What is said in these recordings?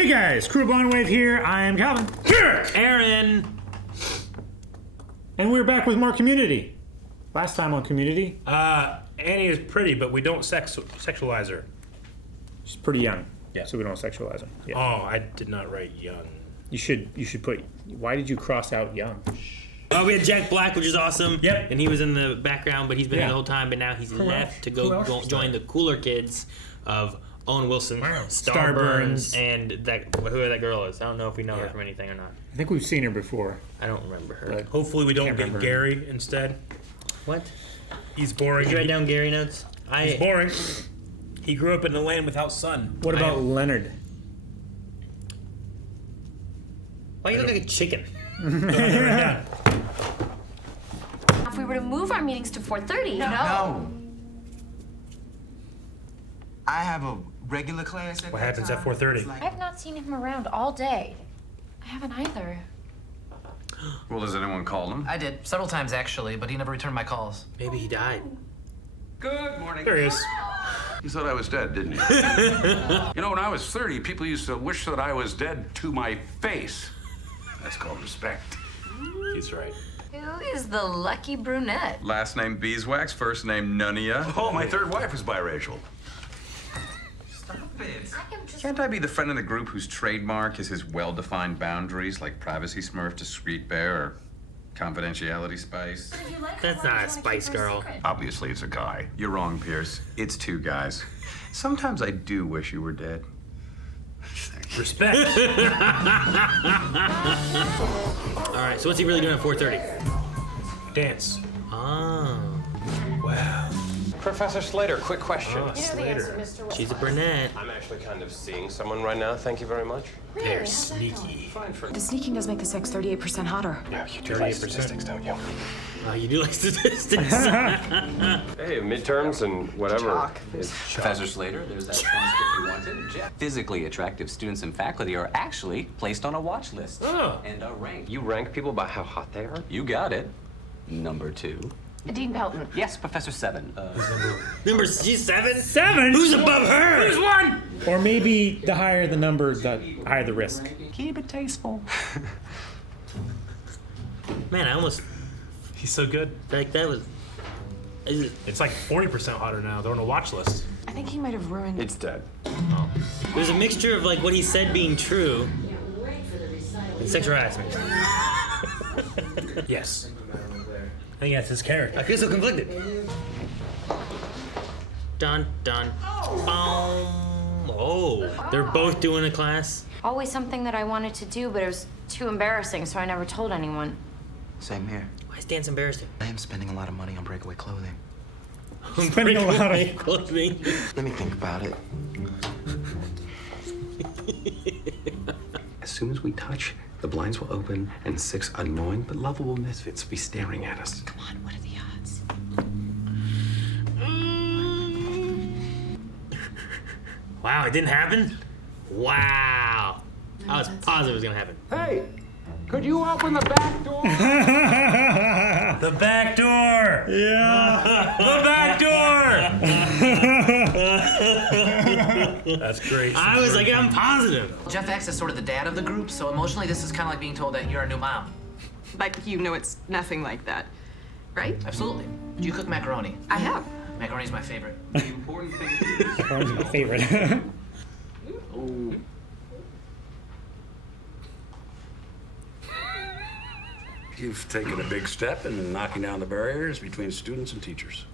Hey guys, Crew Blind Wave here. I am Calvin. Aaron! And we're back with more Community. Last time on Community, Annie is pretty, but we don't sexualize her. she's pretty young. Yeah. So we don't sexualize her. Yeah. Oh, I did not write young. You should put, why did you cross out young? Oh, we had Jack Black, which is awesome. Yep. And he was in the background, but he's been Yeah. here the whole time, but now he's left to Who go else? join the cooler kids of Owen Wilson, Starburns. Starburns, and whoever that girl is. I don't know if we know her Yeah. from anything or not. I think we've seen her before. I don't remember her. But- Hopefully we don't Can't get remember. Gary instead. What? He's boring. Did you write down Gary notes? He's boring. He grew up in a land without sun. What about Leonard? Why you look like a chicken? If we were to move our meetings to 4:30, No. I have a regular class at What that happens time. at 4:30? It's like- I've not seen him around all day. I haven't either. Well, has anyone called him? I did, several times actually, but he never returned my calls. Maybe he died. Good morning. There he is. You thought I was dead, didn't you? You know, when I was 30, people used to wish that I was dead to my face. That's called respect. He's right. Who is the lucky brunette? Last name Beeswax, first name Nunia. Oh, my third wife was biracial. Stop it. I am just... Can't I be the friend in the group whose trademark is his well-defined boundaries, like privacy smurf, discreet bear, or confidentiality spice? That's not a Spice Girl. Obviously, it's a guy. You're wrong, Pierce. It's two guys. Sometimes I do wish you were dead. Respect. Alright, so what's he really doing at 4:30? Dance. Oh. Wow. Professor Slater, quick question. Slater. She's a brunette. I'm actually kind of seeing someone right now. Thank you very much. They're sneaky. Fine for. The sneaking does make the sex 38% hotter. Yeah, you do like statistics, don't you? You do like statistics. Hey, midterms and whatever. Professor Slater, there's that transcript you wanted. Physically attractive students and faculty are actually placed on a watch list Oh. and are ranked. You rank people by how hot they are? You got it. Number 2. Dean Pelton. Yes, Professor 7. Number, she's 7? 7? Who's above her? Who's one? Or maybe the higher the number, the higher the risk. Keep it tasteful. Man, I almost He's so good. like that was. Is it, It's like 40% hotter now. They're on a watch list. I think he might have ruined. It's dead. there's a mixture of like what he said being true and sexual harassment. Yes. I think that's his character. I feel so conflicted. Dun dun. Oh, they're both doing a class. Always something that I wanted to do, but it was too embarrassing, so I never told anyone. Same here. Why is dance embarrassing? I am spending a lot of money on breakaway clothing. Spending a lot of- clothing. Let me think about it. As soon as we touch, the blinds will open and 6 annoying but lovable misfits will be staring at us. Come on, what are the odds? Wow, it didn't happen? Wow. I was positive it was gonna happen. Hey, could you open the back door? The back door! Yeah. The back door! That's great. I was like, I'm positive. Jeff X is sort of the dad of the group, so emotionally this is kind of like being told that you're a new mom. But you know it's nothing like that, right? Absolutely. Do you cook macaroni? I have. Macaroni's my favorite. The important thing is... Macaroni's my favorite. You've taken a big step in knocking down the barriers between students and teachers.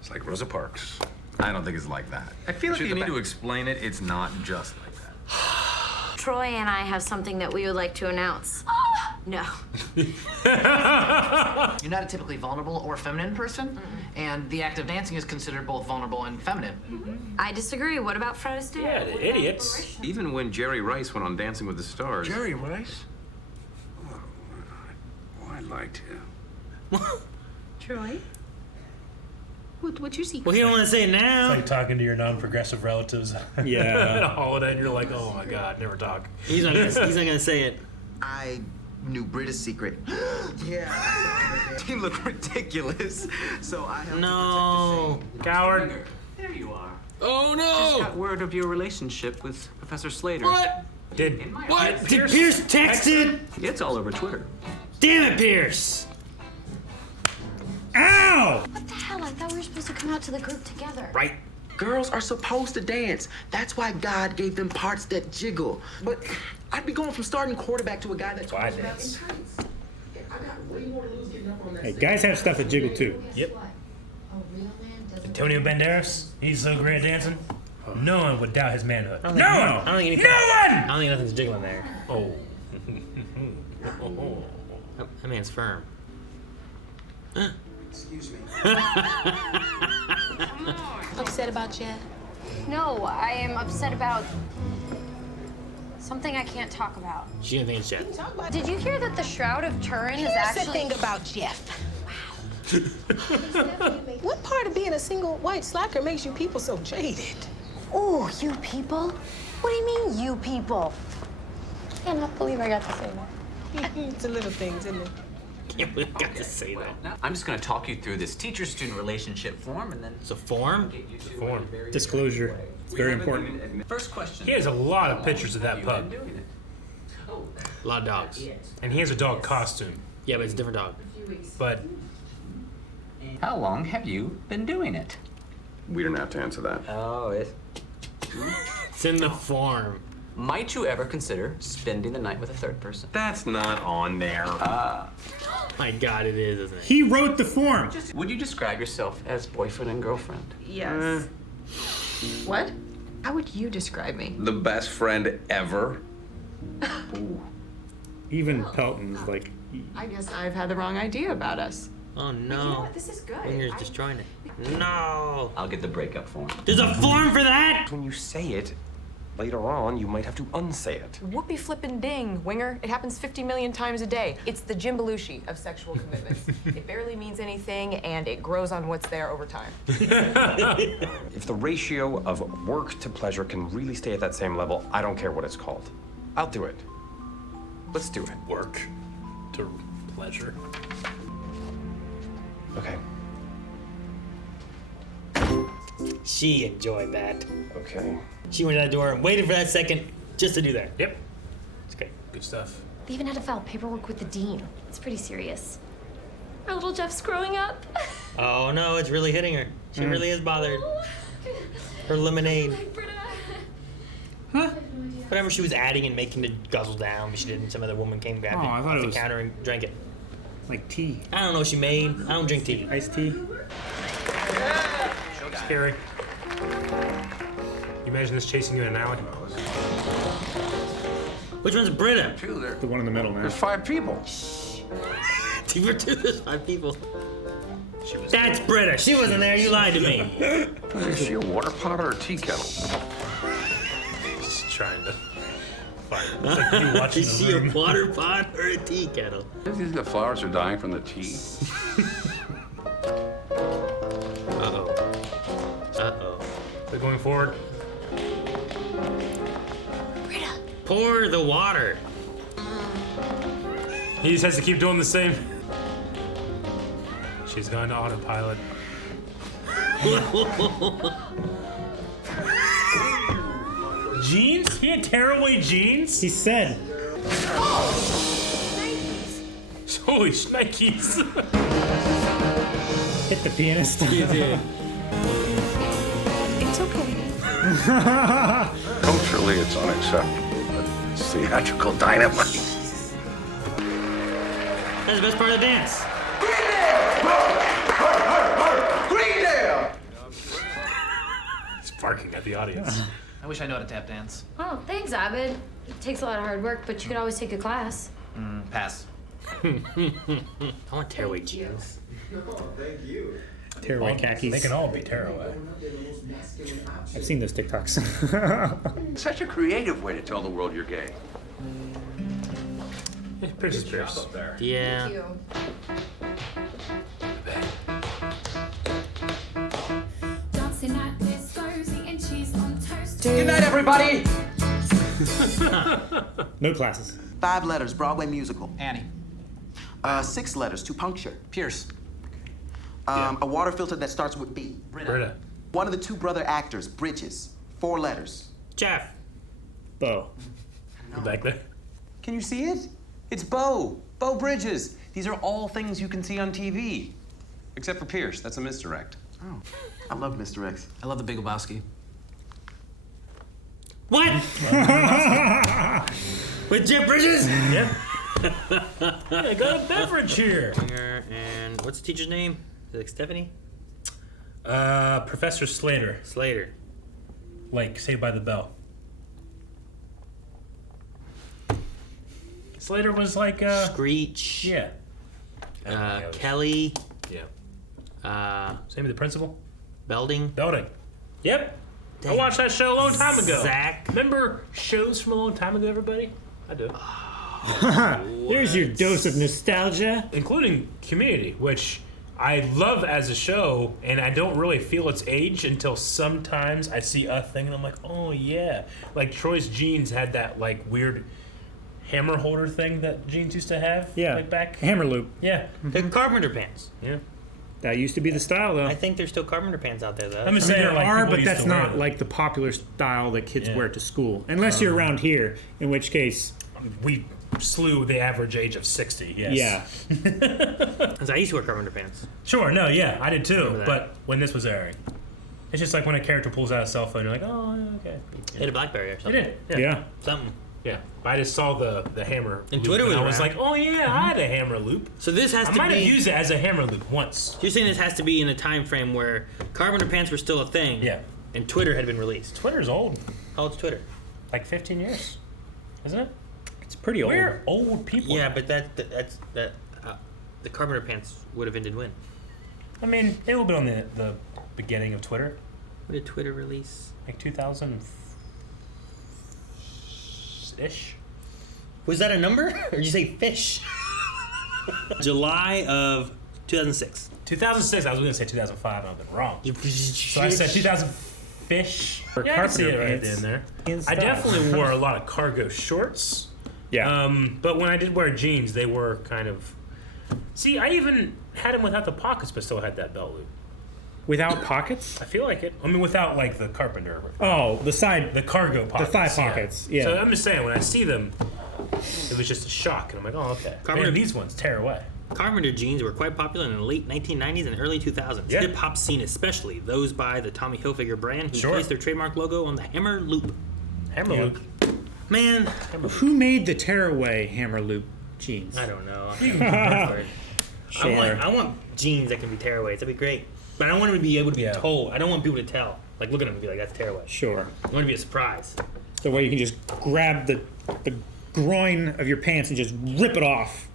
It's like Rosa Parks. I don't think it's like that. I feel like Shoot if you the need back- to explain it, it's not just like that. Troy and I have something that we would like to announce. No. You're not a typically vulnerable or feminine person, and the act of dancing is considered both vulnerable and feminine. I disagree. What about Fred Astaire? Yeah, the idiots. Even when Jerry Rice went on Dancing with the Stars. Jerry Rice? Oh, I liked him. Troy? What's your secret? Well, he don't want to say it It's now. like talking to your non-progressive relatives Yeah. at a holiday, and you're like, oh my god, never talk. He's not gonna say it. I knew Britta's secret. Yeah. He looked ridiculous. So I have No. Coward. There you are. Oh Just no! got word of your relationship with Professor Slater. What? Did What? Did Pierce text it? It's all over Twitter. Damn it, Pierce! Ow! What the hell? I thought we were supposed to come out to the group together. Right. Girls are supposed to dance. That's why God gave them parts that jiggle. But I'd be going from starting quarterback to a guy that's Why dance? Hey, guys have stuff that jiggle too. Yep. Antonio Banderas, he's so great at dancing. No one would doubt his manhood. I No don't think- one! I don't think anything. No one! I don't think nothing's jiggling there. Oh. That man's firm. Excuse me. Upset about Jeff? No, I am upset about something I can't talk about. She didn't think it's Jeff. Did you hear that the Shroud of Turin is Here's actually... the thing about Jeff. What part of being a single white slacker makes you people so jaded? Ooh, you people? What do you mean, you people? I cannot believe I got to say that. It's the little things, isn't it? Can't believe I got to say that. Now, I'm just going to talk you through this teacher-student relationship form, and then It's a form? get you to Form. Disclosure. It's very important. First question. He has a lot of pictures of that You pug. been doing it? A lot of dogs. And he has a dog costume. Yeah, but it's a different dog. But How long have you been doing it? We don't have to answer that. Oh, It's in the form. Might you ever consider spending the night with a third person? That's not on there. My God, it is, isn't it? He wrote the form. Would you describe yourself as boyfriend and girlfriend? Yes. What? How would you describe me? The best friend ever. Even Pelton's like, I guess I've had the wrong idea about us. Oh You know no. what? This is good. Winger's destroying it. No. I'll get the breakup form. There's a form for that? When you say it, later on, you might have to unsay it. Whoopee flippin' ding, Winger. It happens 50 million times a day. It's the Jim Belushi of sexual commitments. It barely means anything, and it grows on what's there over time. If the ratio of work to pleasure can really stay at that same level, I don't care what it's called. I'll do it. Let's do it. work to pleasure. Okay. She enjoyed that. Okay. She went to that door and waited for that second just to do that. Yep. It's okay. Good stuff. They even had to file paperwork with the dean. It's pretty serious. Our little Jeff's growing up. Oh no, it's really hitting her. She really is bothered. Her lemonade. huh? Whatever she was adding and making to guzzle down, but she didn't. Some other woman came, grabbed Oh, it I thought off it the was- counter and drank it. Like tea. I don't know what she made. I don't drink tea. Iced tea. Scary. You imagine this chasing you in an alley? Which one's Britta? Two there. The one in the middle, man. There's 5 people. Two for two, there's 5 people. That's Britta. She wasn't there. You lied to me. Is she a water pot or a tea kettle? Just trying to find. It's like you watching Is the she a room. water pot or a tea kettle? Do you think the flowers are dying from the tea? Uh-oh. Uh-oh. They're going forward. Pour the water. He just has to keep doing the same. She's gone to autopilot. Jeans? He had tearaway jeans? He said. Holy shnikes. Hit the pianist. You did. It's okay. Culturally, it's unacceptable, but it's theatrical dynamite. That's the best part of the dance. He's barking at the audience. I wish I knew how to tap dance. Oh, thanks, Abed. It takes a lot of hard work, but you could always take a class. Pass. I want tearaway jeans. Tearaway khakis. They can all be tearaway. I've seen those TikToks. Such a creative way to tell the world you're gay. Yeah, Pierce is Pierce. Yeah. Good night, everybody. No classes. 5 letters, Broadway musical. Annie. 6 letters, to puncture. Pierce. A water filter that starts with B. Britta. One of the two brother actors, Bridges. 4 letters. Jeff. Bo. You back there? Can you see it? It's Bo. Bo Bridges. These are all things you can see on TV. Except for Pierce. That's a misdirect. Oh, I love Mr. X. I love the Big Lebowski. What? With Jeff Bridges? Yeah. I got a beverage here. And what's the teacher's name? Is it like Stephanie? Professor Slater. Slater. Like Saved by the Bell. Slater was like Screech. Yeah. Kelly. Yeah. Same with the principal. Belding. Yep. I watched that show a long time ago. Zach. Remember shows from a long time ago, everybody? I do. Here's your dose of nostalgia. Including Community, which I love as a show, and I don't really feel its age until sometimes I see a thing and I'm like, oh yeah. Like Troy's jeans had that like weird hammer holder thing that jeans used to have. Yeah. Like back. Hammer loop. Yeah. They're carpenter pants. Yeah. That used to be the style, though. I think there's still carpenter pants out there, though. I'm just saying, there like, are, people but used that's to wear not them. like the popular style that kids Yeah. wear to school. Unless you're around here, in which case, We slew the average age of 60, yes. yeah. Because I used to wear carpenter pants. Sure, no, yeah, I did too. Remember that. But when this was airing, it's just like when a character pulls out a cell phone, you're like, oh, okay. They had a BlackBerry or They something. did, Yeah. yeah. Something. Yeah, I just saw the hammer And loop, Twitter was and I was around. like, oh yeah, I had a hammer loop. So this has I to might be... have used it as a hammer loop once. You're saying this has to be in a time frame where carpenter pants were still a thing. Yeah. And Twitter had been released. Twitter's old. How old's Twitter? Like 15 years, isn't it? It's pretty old. We're old people. Yeah, but that's the carpenter pants would have ended when? I mean, it will be on the beginning of Twitter, When did Twitter release? like 2000-ish. Was that a number? Or did you say fish? July of 2006. 2006, I was going to say 2005, and I've been wrong. So I said 2000-ish. For Yeah, I can see it carpenter right pants in there. in I style. definitely wore a lot of cargo shorts. Yeah. But when I did wear jeans, they were kind of... See, I even had them without the pockets, but still had that belt loop. Without pockets? I feel like it. I mean, without, like, the carpenter. Oh, the side. The cargo pockets. thigh pockets, yeah. So I'm just saying, when I see them, it was just a shock. And I'm like, oh, okay. Carpenter- Man, these ones tear away. Carpenter jeans were quite popular in the late 1990s and early 2000s. Yeah. Hip hop scene, especially those by the Tommy Hilfiger brand, who Sure. placed their trademark logo on the hammer loop. Hammer Yeah. loop. Man, Who made the tearaway hammer loop jeans? I don't know. Sure. I want jeans that can be tearaways. That'd be great. But I don't want them to be able to be Yeah. told. I don't want people to tell. Like, look at them and be like, that's tearaway. Sure. I want it to be a surprise. The way you can just grab the groin of your pants and just rip it off.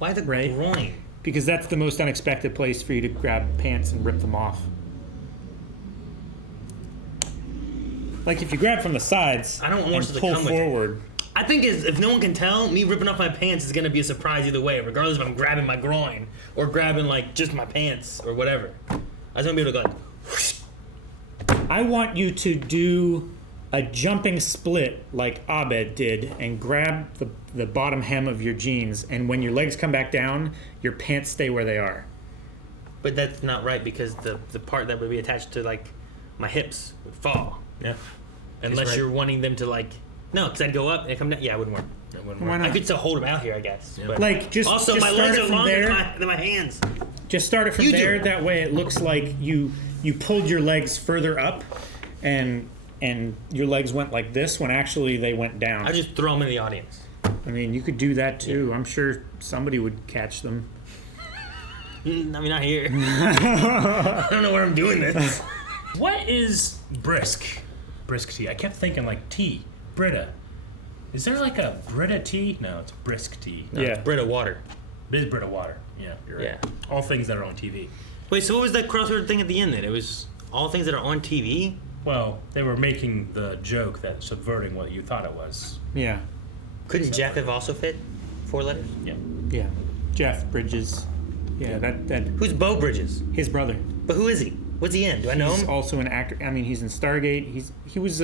Why the Right. groin? Because that's the most unexpected place for you to grab pants and rip them off. Like if you grab from the sides I don't want and us to pull come with it. forward. I think if no one can tell, me ripping off my pants is going to be a surprise either way, regardless if I'm grabbing my groin or grabbing, like, just my pants or whatever. I just want to be able to go like, whoosh. I want you to do a jumping split like Abed did and grab the bottom hem of your jeans, and when your legs come back down, your pants stay where they are. But that's not right because the part that would be attached to, like, my hips would fall. Yeah. Unless right. you're wanting them to, like, no, because I'd go up and come down. Yeah, it wouldn't work. It wouldn't Why work. not? I could still hold them out here, I guess. Yeah. But Like just also, just my start legs it are from longer there. than my hands. Just start it from You do there. it. That way, it looks like you pulled your legs further up, and your legs went like this when actually they went down. I just throw them in the audience. I mean, you could do that too. I'm sure somebody would catch them. I mean, not here. I don't know where I'm doing this. What is brisk? Brisk tea. I kept thinking like tea. Brita. Is there like a Brita tea? No, it's brisk tea. No, Yeah. it's Brita water. It is Brita water. Yeah, you're right. Yeah. All things that are on TV. Wait, so what was that crossword thing at the end then? It was all things that are on TV? Well, they were making the joke that subverting what you thought it was. Yeah, Couldn't Jeff have also fit 4 letters? Yeah. yeah. Jeff Bridges. Yeah, that Who's Bo Bridges? his brother. But who is he? What's he in? Do I know He's him? also an actor. I mean, he's in Stargate. He was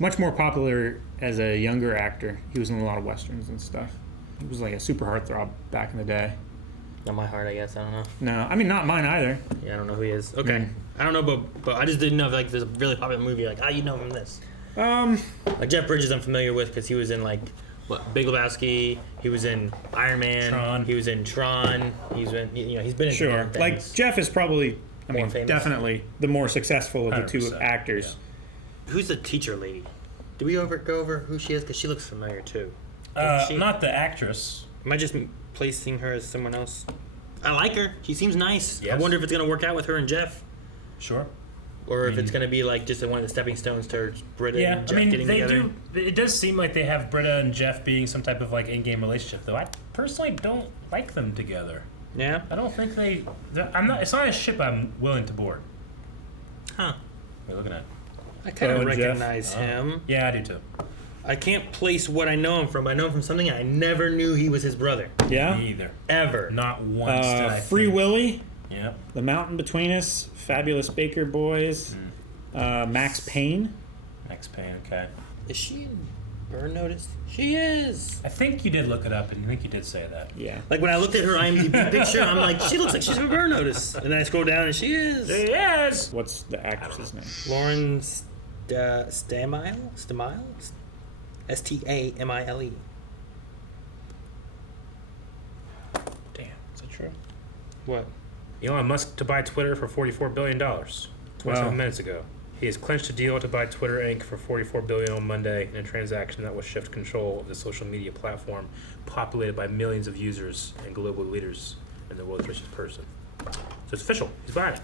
much more popular as a younger actor. He was in a lot of westerns and stuff. He was like a super heartthrob back in the day. Not my heart, I guess. I don't know. No, I mean not mine either. Yeah, I don't know who he is. Okay. I don't know, but I just didn't know if like there's a really popular movie. Like, you know from this. Like Jeff Bridges, I'm familiar with because he was in like Big Lebowski. He was in Iron Man. Tron. He was in Tron. He's been he's been in Sure. things. Like Jeff is probably, More famous. definitely the more successful of the two 100%, actors. Who's the teacher lady? Did we go over who she is? Because she looks familiar too. Not the actress. Am I just placing her as someone else? I like her. She seems nice. Yes. I wonder if it's gonna work out with her and Jeff, Sure. or if it's gonna be like just one of the stepping stones towards Britta Yeah, and I Jeff mean, getting they together. do. It does seem like they have Britta and Jeff being some type of like in-game relationship, though. I personally don't like them together. Yeah. I don't think I'm not. It's not a ship I'm willing to board. Huh. What are you looking at? I kind of Jeff. recognize him. Yeah, I do too. I can't place what I know him from. I know him from something I never knew he was his brother. Yeah. Me either. Ever. Not once. did I Free think. Willy, Yep. The Mountain Between Us, Fabulous Baker Boys, Max Payne. Max Payne. Okay. Is she in Burn Notice? She is. I think you did look it up, and I think you did say that. Yeah. Like when I looked at her IMDb picture, I'm like, she looks like she's from Burn Notice. And then I scroll down and she is. Yes. What's the actress's name? Lauren Stamile? Stamile. Damn. Is that true? What? Elon Musk to buy Twitter for $44 billion. 27 minutes ago. He has clinched a deal to buy Twitter Inc. for $44 billion on Monday in a transaction that will shift control of the social media platform populated by millions of users and global leaders and the world's richest person. So it's official. He's buying it.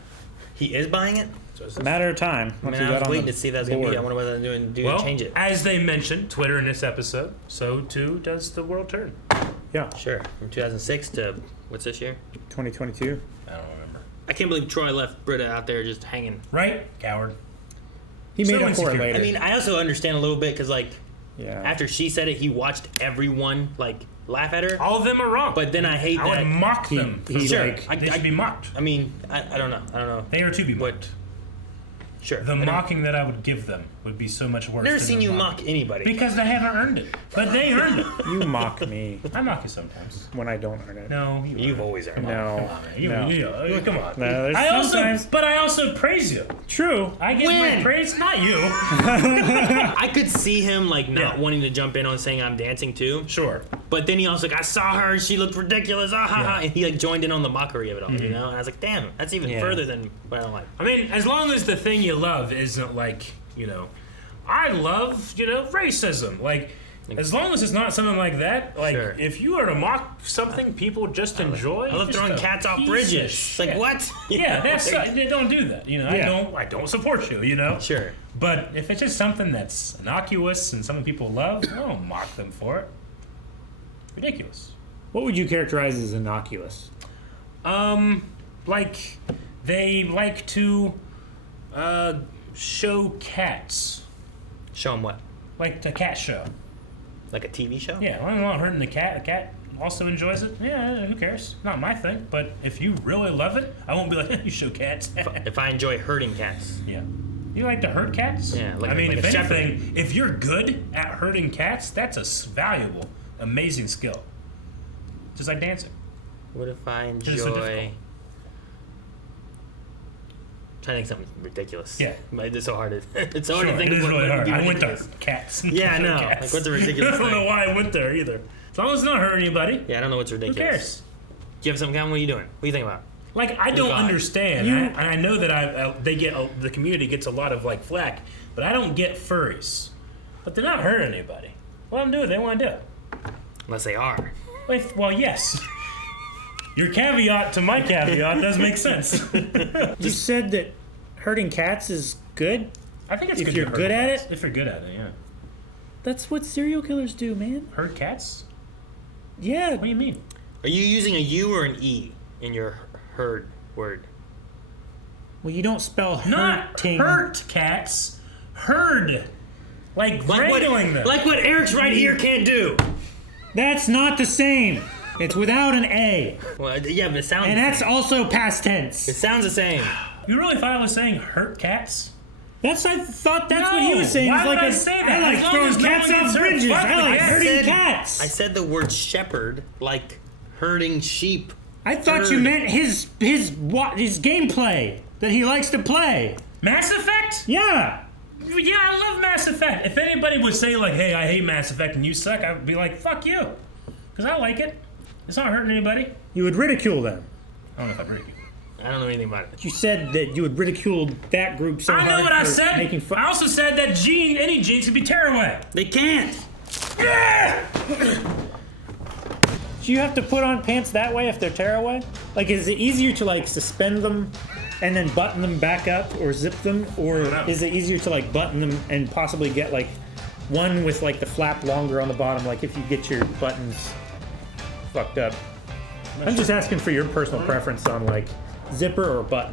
He is buying it? So it's Matter of time. I Once mean, we I got was on waiting the to see if that was going to be. I board. wonder what they're doing to well, change it. as they mentioned, Twitter in this episode, so too does the world turn. Yeah. Sure. From 2006 to, what's this year? 2022. I don't remember. I can't believe Troy left Britta out there just hanging. Right? Coward. He made So up for it insecure. later. I mean, I also understand a little bit because, like, yeah. after she said it, he watched everyone, like, laugh at her. All of them are wrong. But then I hate I that. would mock them. Sure. They should be mocked. I mean, I don't know. I don't know. They are to be mocked. Sure. The mocking that I would give them would be so much worse. I've never than seen the you mock. mock anybody. Because they haven't earned it. But they earned it. You mock me I mock you sometimes. when I don't earn it. No, You've always earned it. No. Come on. No, there's I sometimes- also praise you. True. I give When? my praise, not you. I could see him, like, not Yeah. wanting to jump in on saying I'm dancing too. Sure. But then he also, like, I saw her, she looked ridiculous, ah ha ha. And he, like, joined in on the mockery of it all, you know? And I was like, damn, that's even Yeah. further than what I don't like. I mean, as long as the thing you love isn't like, I love, racism. Like, as long as it's not something like that, like, Sure. if you are to mock something people just enjoy, I love just throwing a cats off piece bridges. of It's like, shit. what? Yeah, that's Like, don't do that. I don't support you. Sure. But if it's just something that's innocuous and something people love, I don't mock them for it. Ridiculous. What would you characterize as innocuous? Like they like to show cats, Show him what? like the cat show. Like a TV show? Yeah, I'm not hurting the cat. The cat also enjoys it. Yeah, who cares? Not my thing. But if you really love it, I won't be like, you show cats. If I enjoy hurting cats. Yeah. You like to hurt cats? Yeah, like I mean, like if a shepherd. anything, if you're good at hurting cats, that's a valuable, amazing skill. Just like dancing. What if I It's so enjoy... difficult. trying to think something ridiculous. Yeah. It's so hard to, it's so hard to Sure, think it of is what really would hard. be I went to ridiculous. cats. Yeah, I Show know. cats. Like, what's a ridiculous I don't know thing? why I went there either. As long as it's not hurting anybody. Yeah, I don't know what's ridiculous. Who cares? Do you have something, Calvin? What are you doing? What do you think about? Like, I don't God. understand. And I know that the community gets a lot of like flack, but I don't get furries. But they're not hurting anybody. Let them do what they want to do. Unless they are. Well, yes. Your caveat to my caveat does make sense. You said that hurting cats is good? I think it's If good you're to hurt good at cats. it? If you're good at it, yeah. That's what serial killers do, man. Hurt cats? Yeah. What do you mean? Are you using a U or an E in your herd word? Well, you don't spell Not hurting. hurt cats. Herd. Like wrangling them. Like what Eric's right here can't do. That's not the same. It's without an A. Well, yeah, but it sounds. And the that's same. also past tense. It sounds the same. You really thought I was saying hurt cats? I thought that's No, what he was saying. why It's would like I say that? I like As long throwing as no cats one off gets hurt, bridges. fuck I the like cat. hurting cats. I said the word shepherd like herding sheep. I thought you meant his gameplay. that he likes to play. Mass Effect? Yeah. Yeah, I love Mass Effect. If anybody would say like, "Hey, I hate Mass Effect and you suck," I'd be like, "Fuck you," because I like it. It's not hurting anybody. You would ridicule them. I don't know if I'd ridicule. I don't know anything about it. You said that you would ridicule that group so I hard know what I for said. making fun. I also said that any genes can be tearaway. They can't. Do you have to put on pants that way if they're tearaway? Like, is it easier to like suspend them and then button them back up or zip them, or is it easier to like button them and possibly get like one with like the flap longer on the bottom, like if you get your buttons fucked up? I'm just asking for your personal preference on like zipper or button.